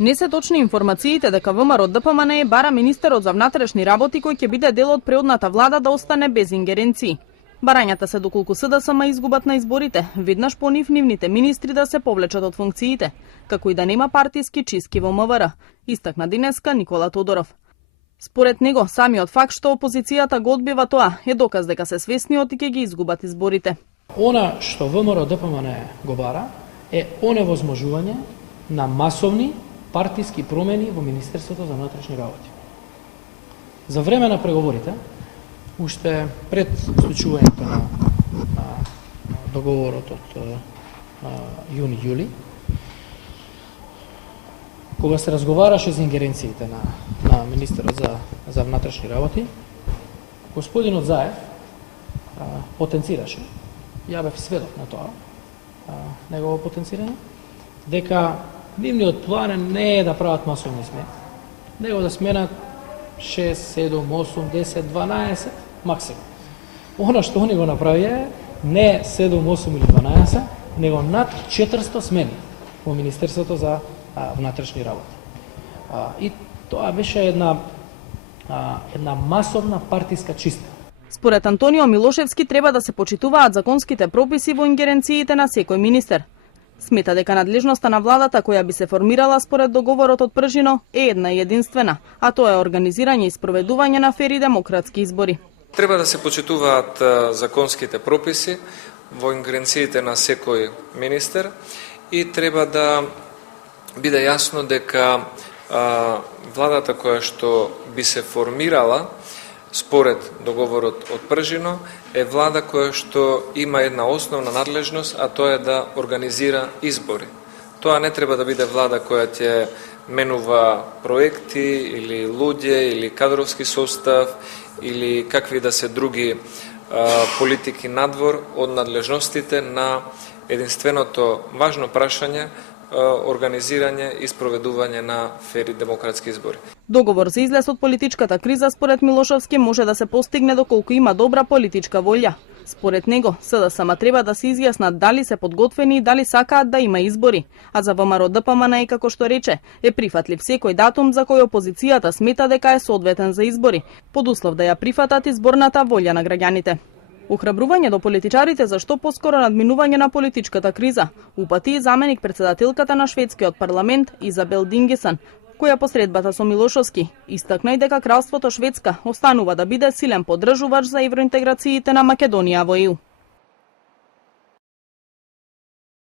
Не се точни информациите дека ВМРО ДПМНЕ бара министерот за внатрешни работи кој ќе биде дел од преодната влада да остане без ингеренции. Барањата се доколку СДСМ изгубат на изборите, веднаш по нивните министри да се повлечат од функциите, како и да нема партиски чистки во МВР, истакна денеска Никола Тодоров. Според него, самиот факт што опозицијата го одбива тоа е доказ дека се свесни од и ќе ги изгубат изборите. Она што ВМРО ДПМНЕ го бара е оневозможување на масовни партиски промени во Министерството за внатрешни работи. За време на преговорите, уште пред склучувањето на договорот од јуни-јули, кога се разговараше за ингеренциите на министерот за внатрешни работи, господинот Заев потенцираше, ја бев сведок на тоа, негово потенцирање, дека нивниот план не е да прават масовни смени, него да сменат 6, 7, 8, 10, 12, максимум. Оно што они го направија не 7, 8 или 12, него над 400 смени во Министерството за внатрешни работи. И тоа беше една масовна партиска чистка. Според Антонио Милошевски треба да се почитуваат законските прописи во ингеренциите на секој министер. Смета дека надлежноста на владата која би се формирала според договорот од Пржино е една и единствена, а тоа е организирање и спроведување на фери демократски избори. Треба да се почитуваат законските прописи во ингеренциите на секој министер и треба да биде јасно дека владата која што би се формирала според договорот од Пржино е влада која што има една основна надлежност, а тоа е да организира избори. Тоа не треба да биде влада која ќе менува проекти или луѓе или кадровски состав или какви да се други политики надвор од надлежностите на единственото важно прашање организирање и спроведување на фери демократски избори. Договор за излез од политичката криза според Милошевски може да се постигне доколку има добра политичка волја. Според него, СДСМ треба да се изјаснат дали се подготвени и дали сакаат да има избори, а за ВМРО ДПМНЕ, како што рече, е прифатлив секој датум за кој опозицијата смета дека е соодветен за избори, под услов да ја прифатат изборната волја на граѓаните. Охрабрување до политичарите за што поскоро надминување на политичката криза упати и заменик председателката на шведскиот парламент Изабел Дингесен, која посредбата со Милошевски истакна и дека кралството Шведска останува да биде силен поддржувач за евроинтеграциите на Македонија во ЕУ.